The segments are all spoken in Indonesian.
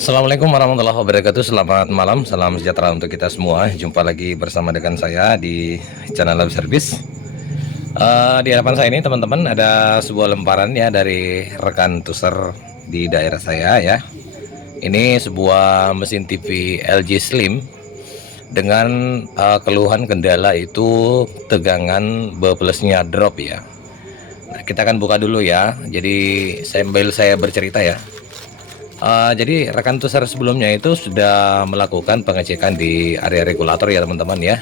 Assalamualaikum warahmatullahi wabarakatuh. Selamat malam, salam sejahtera untuk kita semua. Jumpa lagi bersama dengan saya di channel Lab Service. Di hadapan saya ini teman-teman ada sebuah lemparan ya dari rekan tuser di daerah saya ya. Ini sebuah mesin TV LG Slim dengan keluhan kendala itu tegangan bubblesnya drop ya. Nah, kita akan buka dulu ya. Jadi sambil saya bercerita ya. Jadi rekan tuser sebelumnya itu sudah melakukan pengecekan di area regulator ya teman-teman ya.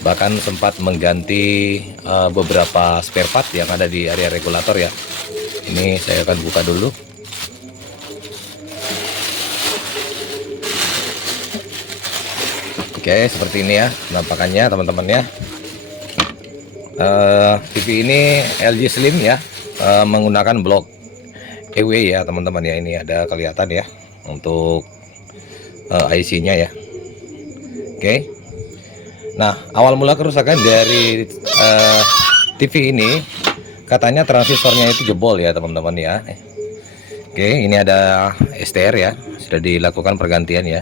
Bahkan sempat mengganti beberapa spare part yang ada di area regulator ya. Ini saya akan buka dulu. Oke, seperti ini ya penampakannya teman-teman ya. TV ini LG Slim ya, menggunakan blok EW ya teman-teman ya. Ini ada kelihatan ya untuk IC-nya ya. Oke. Nah, awal mula kerusakan dari TV ini katanya transistornya itu jebol ya teman-teman ya. Oke, ini ada STR ya, sudah dilakukan pergantian ya.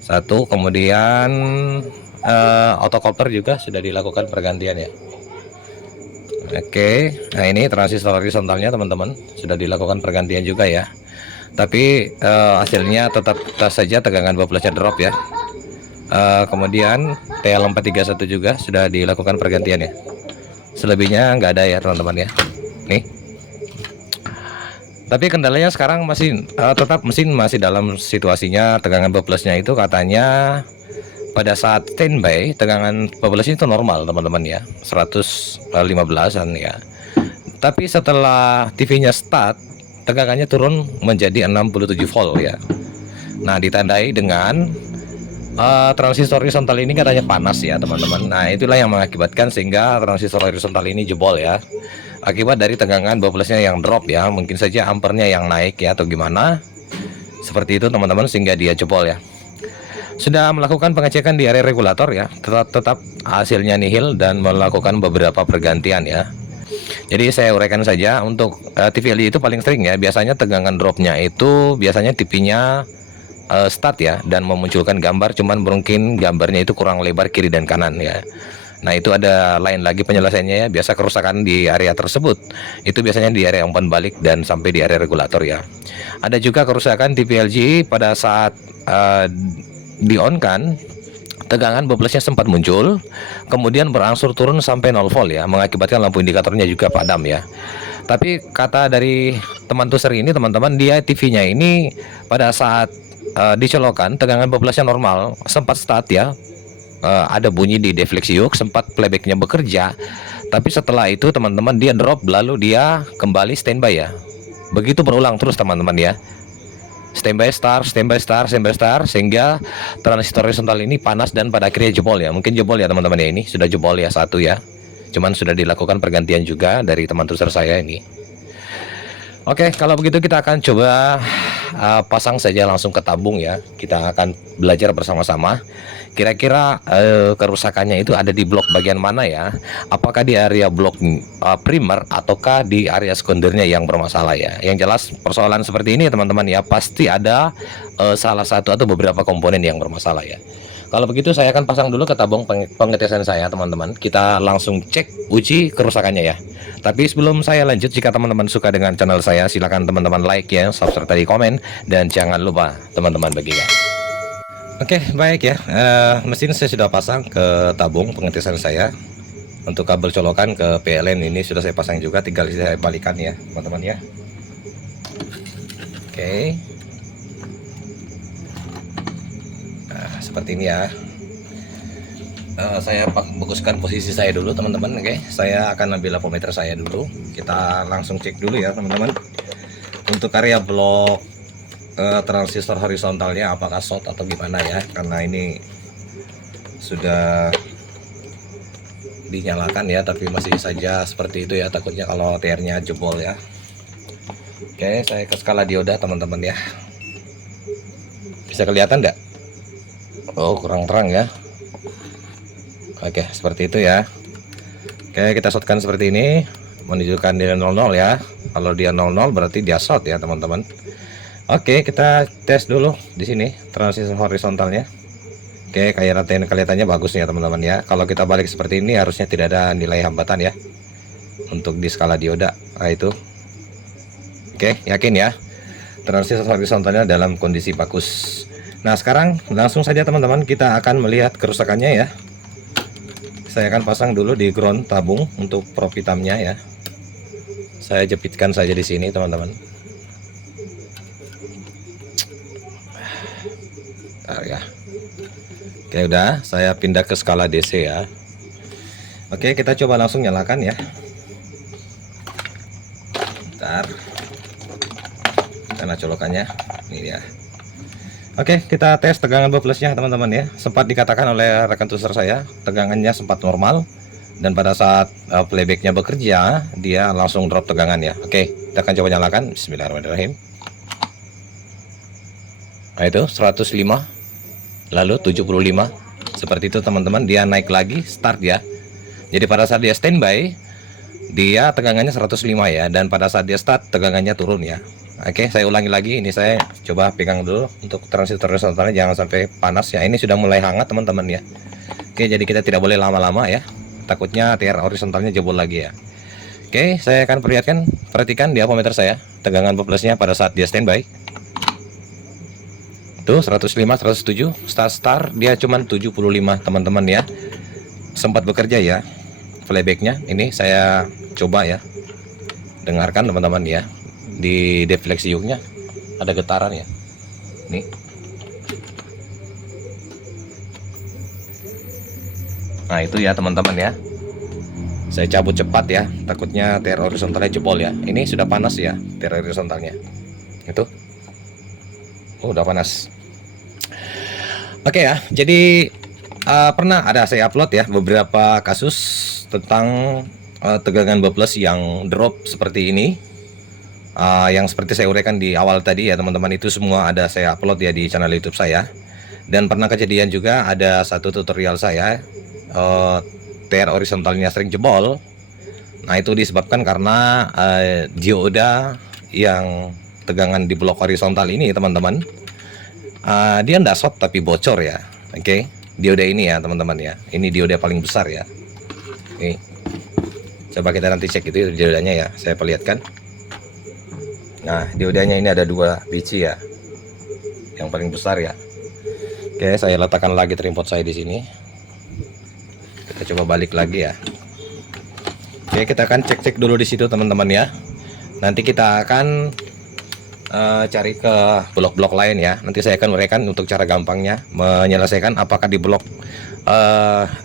Satu, kemudian autocoupler juga sudah dilakukan pergantian ya. Oke, nah ini transistor horizontalnya teman-teman sudah dilakukan pergantian juga ya. Tapi hasilnya tetap saja tegangan bubblesnya drop ya. Kemudian TL431 juga sudah dilakukan pergantian ya. Selebihnya nggak ada ya teman-teman ya. Nih. Tapi kendalanya sekarang masih tetap mesin masih dalam situasinya tegangan bubblesnya itu katanya pada saat standby tegangan bubbles itu normal teman-teman ya, 115-an ya. Tapi setelah TV-nya start tegangannya turun menjadi 67 volt ya. Nah, ditandai dengan transistor horizontal ini katanya panas ya teman-teman. Nah, itulah yang mengakibatkan sehingga transistor horizontal ini jebol ya, akibat dari tegangan bubblesnya yang drop ya. Mungkin saja ampernya yang naik ya atau gimana seperti itu teman-teman, sehingga dia jebol ya. Sudah melakukan pengecekan di area regulator ya, tetap hasilnya nihil dan melakukan beberapa pergantian ya. Jadi saya uraikan saja untuk TV LED itu paling sering ya, biasanya tegangan dropnya itu biasanya TV-nya start ya dan memunculkan gambar, cuman mungkin gambarnya itu kurang lebar kiri dan kanan ya. Nah, itu ada lain lagi penyelesaiannya ya. Biasa kerusakan di area tersebut itu biasanya di area umpan balik dan sampai di area regulator ya. Ada juga kerusakan TV LG pada saat di on kan, tegangan bubblesnya sempat muncul, kemudian berangsur turun sampai 0 volt ya, mengakibatkan lampu indikatornya juga padam ya. Tapi kata dari teman tuser ini teman-teman, dia TV-nya ini pada saat dicolokan tegangan bubblesnya normal, sempat start ya, ada bunyi di defleksi yoke, sempat playbacknya bekerja. Tapi setelah itu teman-teman dia drop, lalu dia kembali standby ya. Begitu berulang terus teman-teman ya. Standby start, standby start, standby start, sehingga transistor horizontal ini panas dan pada akhirnya jebol ya. Mungkin jebol ya teman-teman ya, ini sudah jebol ya satu ya. Cuman sudah dilakukan pergantian juga dari teman tuser saya ini. Oke, kalau begitu kita akan coba pasang saja langsung ke tabung ya. Kita akan belajar bersama-sama. Kira-kira kerusakannya itu ada di blok bagian mana ya? Apakah di area blok primer ataukah di area sekundernya yang bermasalah ya? Yang jelas persoalan seperti ini teman-teman ya, pasti ada salah satu atau beberapa komponen yang bermasalah ya. Kalau begitu saya akan pasang dulu ke tabung pengetesan saya teman-teman. Kita langsung cek uji kerusakannya ya. Tapi sebelum saya lanjut, jika teman-teman suka dengan channel saya, silakan teman-teman like ya, subscribe tadi, komen, dan jangan lupa teman-teman bagikan. Oke, baik ya. Mesin saya sudah pasang ke tabung pengetesan saya. Untuk kabel colokan ke PLN ini sudah saya pasang juga, tinggal saya balikan ya teman-teman ya. Oke. Nah, seperti ini ya. Saya fokuskan posisi saya dulu teman-teman. Oke, saya akan ambil avometer saya dulu. Kita langsung cek dulu ya teman-teman. Untuk area blok transistor horizontalnya apakah short atau gimana ya, karena ini sudah dinyalakan ya, tapi masih saja seperti itu ya, takutnya kalau TR-nya jebol ya. Oke, saya ke skala dioda teman-teman ya. Bisa kelihatan enggak? Oh, kurang terang ya. Oke, seperti itu ya. Oke, kita shotkan seperti ini, menunjukkan dia 00 ya. Kalau dia 00 berarti dia short ya teman-teman. Oke, kita tes dulu di sini transisi horizontalnya. Oke, kayak kelihatannya bagus ya teman-teman ya. Kalau kita balik seperti ini harusnya tidak ada nilai hambatan ya untuk di skala dioda. Nah, itu. Oke, yakin ya. Transisi horizontalnya dalam kondisi bagus. Nah, sekarang langsung saja teman-teman kita akan melihat kerusakannya ya. Saya akan pasang dulu di ground tabung untuk prop hitamnya ya. Saya jepitkan saja di sini teman-teman. Ya. Oke, udah saya pindah ke skala DC ya. Oke, kita coba langsung nyalakan ya. Bentar, karena colokannya ini ya. Oke, kita tes tegangan bubblesnya teman-teman ya. Sempat dikatakan oleh rekan tutor saya tegangannya sempat normal, dan pada saat playbacknya bekerja dia langsung drop tegangan ya. Oke, kita akan coba nyalakan. Bismillahirrahmanirrahim. Nah, itu 105, lalu 75, seperti itu teman-teman. Dia naik lagi, start ya. Jadi pada saat dia standby dia tegangannya 105 ya, dan pada saat dia start tegangannya turun ya. Oke, saya ulangi lagi. Ini saya coba pegang dulu untuk transistor horizontalnya, jangan sampai panas ya. Ini sudah mulai hangat teman-teman ya. Oke, jadi kita tidak boleh lama-lama ya, takutnya tiar horizontalnya jebol lagi ya. Oke, saya akan perhatikan di avometer saya tegangan bubblesnya pada saat dia standby. Tuh 105, 107, start dia cuman 75 teman-teman ya. Sempat bekerja ya playbacknya. Ini saya coba ya, dengarkan teman-teman ya. Di defleksi yuknya ada getaran ya. Nih. Nah, itu ya teman-teman ya. Saya cabut cepat ya, takutnya tiar horizontalnya jebol ya. Ini sudah panas ya tiar horizontalnya. Itu. Oh, udah panas. Oke ya, jadi pernah ada saya upload ya beberapa kasus tentang tegangan bubbles yang drop seperti ini. Yang seperti saya uraikan di awal tadi ya teman-teman, itu semua ada saya upload ya di channel YouTube saya. Dan pernah kejadian juga ada satu tutorial saya tiar horizontalnya sering jebol. Nah, itu disebabkan karena dioda yang tegangan di blok horizontal ini teman-teman, dia ndak short tapi bocor ya. Oke, dioda ini ya teman-teman ya. Ini dioda paling besar ya. Oke, coba kita nanti cek itu diodanya ya, saya perlihatkan. Nah, diodanya ini ada 2 biji ya, yang paling besar ya. Oke, saya letakkan lagi tripod saya di sini. Kita coba balik lagi ya. Oke, kita akan cek dulu di situ teman-teman ya. Nanti kita akan cari ke blok-blok lain ya. Nanti saya akan uraikan untuk cara gampangnya menyelesaikan apakah di blok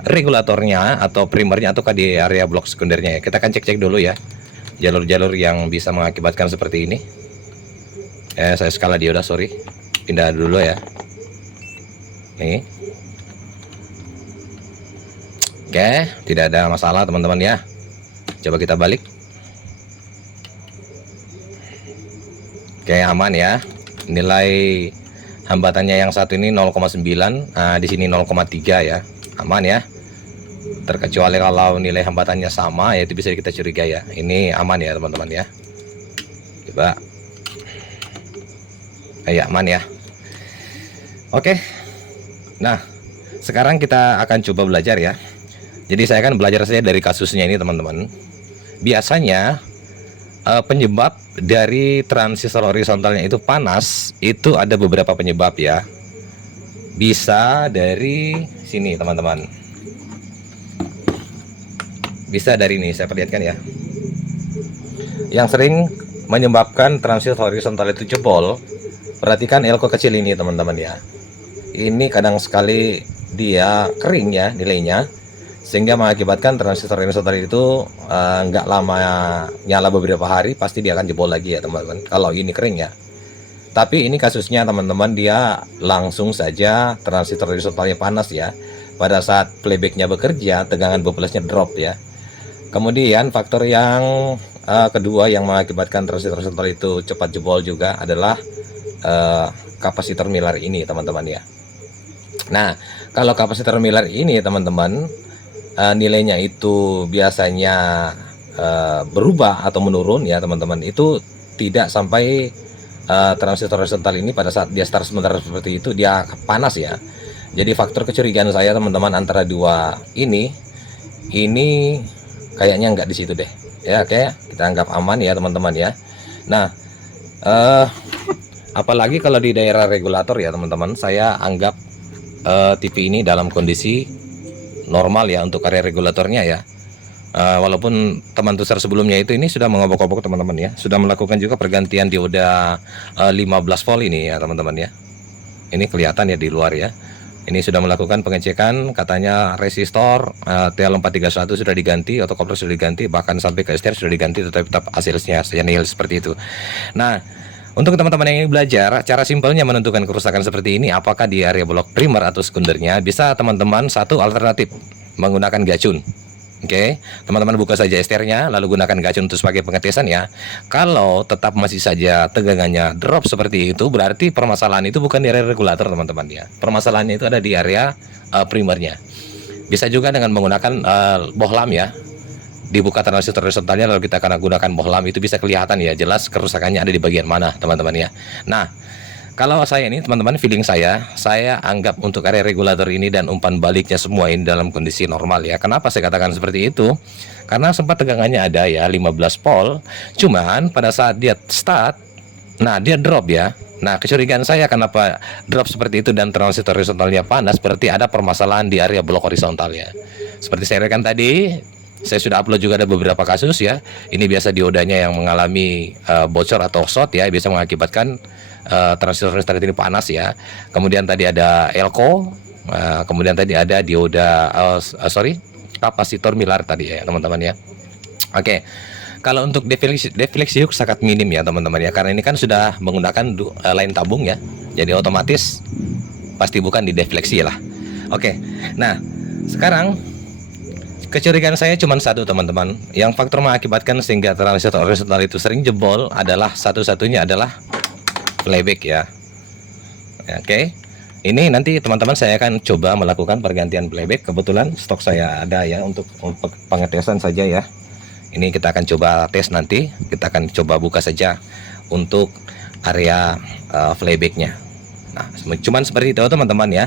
regulatornya atau primernya ataukah di area blok sekundernya ya. Kita akan cek dulu ya jalur-jalur yang bisa mengakibatkan seperti ini. Saya skala dioda, sorry, pindah dulu ya. Nih. Oke, tidak ada masalah teman-teman ya. Coba kita balik. Oke, aman ya. Nilai hambatannya yang satu ini 0,9, di sini 0,3 ya. Aman ya. Terkecuali kalau nilai hambatannya sama ya, itu bisa kita curiga ya. Ini aman ya teman-teman ya. Coba. Ya, aman ya. Oke. Nah, sekarang kita akan coba belajar ya. Jadi saya akan belajar saja dari kasusnya ini teman-teman. Biasanya penyebab dari transistor horizontalnya itu panas, itu ada beberapa penyebab ya. Bisa dari sini teman-teman. Bisa dari ini, saya perlihatkan ya. Yang sering menyebabkan transistor horizontal itu jebol, perhatikan elko kecil ini teman-teman ya. Ini kadang sekali dia kering ya nilainya, sehingga mengakibatkan transistor horizontal itu nggak lama nyala, beberapa hari pasti dia akan jebol lagi ya teman-teman, kalau ini kering ya. Tapi ini kasusnya teman-teman, dia langsung saja transistor horizontalnya panas ya. Pada saat playbacknya bekerja, tegangan bubblesnya drop ya. Kemudian faktor yang kedua yang mengakibatkan transistor horizontal itu cepat jebol juga adalah kapasitor Miller ini teman-teman ya. Nah, kalau kapasitor Miller ini teman-teman, nilainya itu biasanya berubah atau menurun ya teman-teman, itu tidak sampai transistor horizontal ini pada saat dia start sebentar seperti itu dia panas ya. Jadi faktor kecurigaan saya teman-teman antara dua ini kayaknya nggak di situ deh ya. Oke, kita anggap aman ya teman-teman ya. Nah, apalagi kalau di daerah regulator ya teman-teman, saya anggap TV ini dalam kondisi normal ya untuk area regulatornya ya. Walaupun teman tusar sebelumnya itu ini sudah mengobok-obok teman-teman ya, sudah melakukan juga pergantian dioda 15 volt ini ya teman-teman ya. Ini kelihatan ya di luar ya. Ini sudah melakukan pengecekan, katanya resistor TL431 sudah diganti, otokopler sudah diganti, bahkan sampai ke STR sudah diganti, tetapi tetap hasilnya nihil seperti itu. Nah, untuk teman-teman yang ingin belajar, cara simpelnya menentukan kerusakan seperti ini, apakah di area blok primer atau sekundernya, bisa teman-teman satu alternatif menggunakan gacun. Oke, teman-teman buka saja STR-nya, lalu gunakan gacun untuk sebagai pengetesan ya. Kalau tetap masih saja tegangannya drop seperti itu, berarti permasalahan itu bukan di area regulator teman-teman ya. Permasalahannya itu ada di area primernya. Bisa juga dengan menggunakan bohlam ya. Dibuka transistor horizontalnya, lalu kita akan gunakan bohlam, itu bisa kelihatan ya, jelas kerusakannya ada di bagian mana teman-teman ya. Nah, kalau saya ini teman-teman, feeling saya anggap untuk area regulator ini dan umpan baliknya semua ini dalam kondisi normal ya. Kenapa saya katakan seperti itu? Karena sempat tegangannya ada ya 15 volt, cuman pada saat dia start, nah dia drop ya. Nah, kecurigaan saya kenapa drop seperti itu dan transistor horizontalnya panas, berarti ada permasalahan di area blok horizontal ya. Seperti saya rekan tadi, saya sudah upload juga ada beberapa kasus ya. Ini biasa diodanya yang mengalami bocor atau short ya, bisa mengakibatkan transistor horizontal ini panas ya. Kemudian tadi ada elko, kemudian tadi ada dioda kapasitor Miller tadi ya teman-teman ya. Oke. Kalau untuk defleksi hook sangat minim ya teman-teman ya, karena ini kan sudah menggunakan line tabung ya. Jadi otomatis pasti bukan di defleksi lah. Oke. Nah, sekarang kecurigaan saya cuma satu teman-teman. Yang faktor mengakibatkan sehingga transistor horizontal itu sering jebol adalah satu-satunya adalah playback ya. Oke. Ini nanti teman-teman saya akan coba melakukan pergantian playback. Kebetulan stok saya ada ya untuk pengetesan saja ya. Ini kita akan coba tes nanti. Kita akan coba buka saja untuk area playbacknya. Nah, cuman seperti itu teman-teman ya.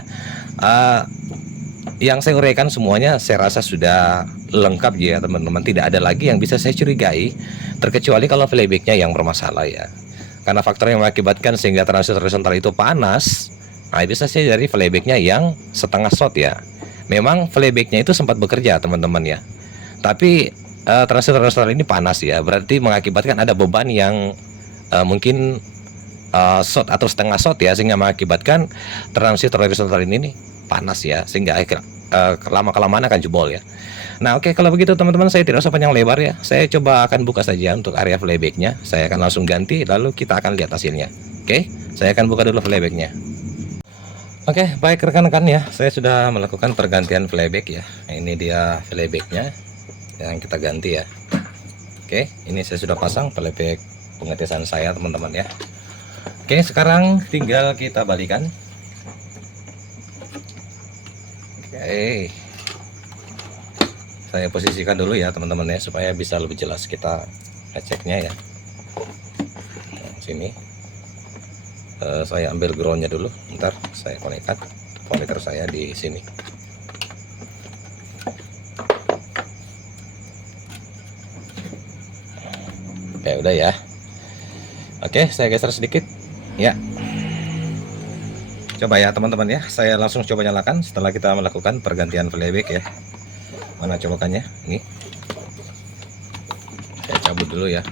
Yang saya uraikan semuanya saya rasa sudah lengkap ya teman-teman. Tidak ada lagi yang bisa saya curigai, terkecuali kalau playbacknya yang bermasalah ya. Karena faktor yang mengakibatkan sehingga transistor horizontal itu panas, nah bisa saja dari playbacknya yang setengah short ya. Memang playbacknya itu sempat bekerja teman-teman ya, tapi transistor horizontal ini panas ya, berarti mengakibatkan ada beban yang mungkin short atau setengah short ya, sehingga mengakibatkan transistor horizontal ini nih panas ya, sehingga lama-kelamaan akan jebol ya. Nah oke, kalau begitu teman-teman, saya tidak usah panjang lebar ya, saya coba akan buka saja untuk area playbacknya. Saya akan langsung ganti, lalu kita akan lihat hasilnya. Oke, saya akan buka dulu playbacknya. Oke, baik rekan-rekan ya, saya sudah melakukan pergantian playback ya. Ini dia playbacknya yang kita ganti ya. Oke, ini saya sudah pasang playback pengetesan saya teman-teman ya. Oke, sekarang tinggal kita balikan. Oke, saya posisikan dulu ya teman-teman ya, supaya bisa lebih jelas kita ngeceknya ya. Nah, sini saya ambil groundnya dulu, ntar saya konektor saya di sini. Oke, udah ya. Oke, saya geser sedikit ya. Coba ya teman-teman ya, saya langsung coba nyalakan setelah kita melakukan pergantian playback ya. Mana colokannya? Ini saya cabut dulu ya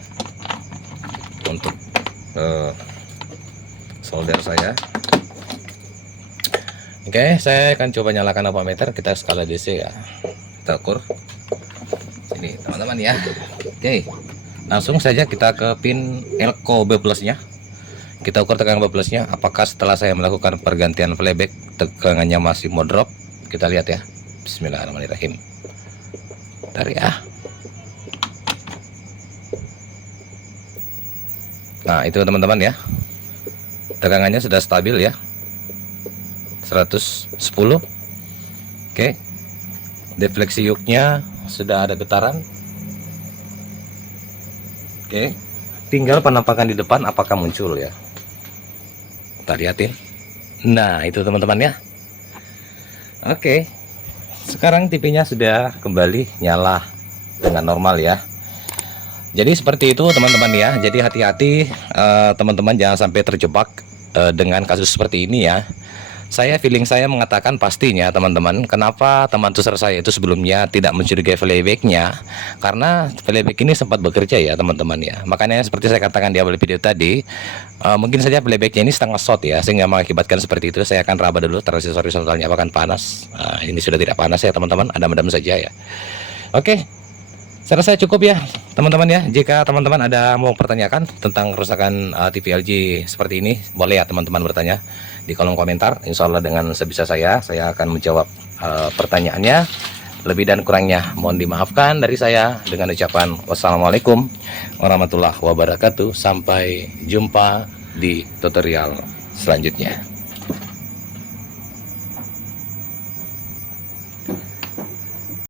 untuk solder saya. Oke, saya akan coba nyalakan ampermeter, kita skala DC ya, kita ukur sini teman-teman ya. Oke, langsung saja kita ke pin elko B plusnya. Kita ukur tegangan B plusnya, apakah setelah saya melakukan pergantian playback tegangannya masih mau drop. Kita lihat ya. Bismillahirrahmanirrahim. Bentar ya. Nah itu teman-teman ya, tegangannya sudah stabil ya, 110. Oke, defleksi yoke-nya sudah ada getaran. Oke, tinggal penampakan di depan apakah muncul ya. kita lihatin. Nah itu teman-teman ya. Oke, sekarang TV-nya sudah kembali nyala dengan normal ya. Jadi seperti itu teman-teman ya. Jadi hati-hati teman-teman jangan sampai terjebak dengan kasus seperti ini ya. Feeling saya mengatakan pastinya teman-teman. Kenapa teman user saya itu sebelumnya tidak mencurigai playbacknya? Karena playback ini sempat bekerja ya teman-teman ya. Makanya seperti saya katakan di awal video tadi, mungkin saja playbacknya ini setengah shot ya, sehingga mengakibatkan seperti itu. Saya akan raba dulu transisi horizontalnya, apakah panas. Ini sudah tidak panas ya teman-teman, adem-adem saja ya. Oke, saya rasa cukup ya teman-teman ya. Jika teman-teman ada mau pertanyakan tentang kerusakan TV LG seperti ini, boleh ya teman-teman bertanya di kolom komentar. Insya Allah dengan sebisa saya akan menjawab pertanyaannya. Lebih dan kurangnya mohon dimaafkan dari saya dengan ucapan wassalamualaikum warahmatullahi wabarakatuh. Sampai jumpa di tutorial selanjutnya.